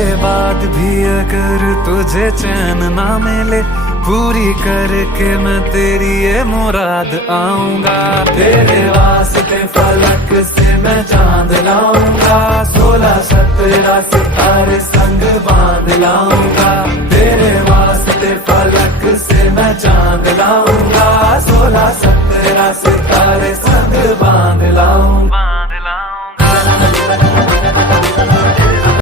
के बाद भी अगर तुझे चैन ना मिले, पूरी करके मैं तेरी ये मुराद आऊंगा। तेरे वास्ते फलक से मैं चांद लाऊंगा, 16-17 सितारे संग बांध लाऊंगा। तेरे वास्ते फलक से मैं चांद लाऊंगा,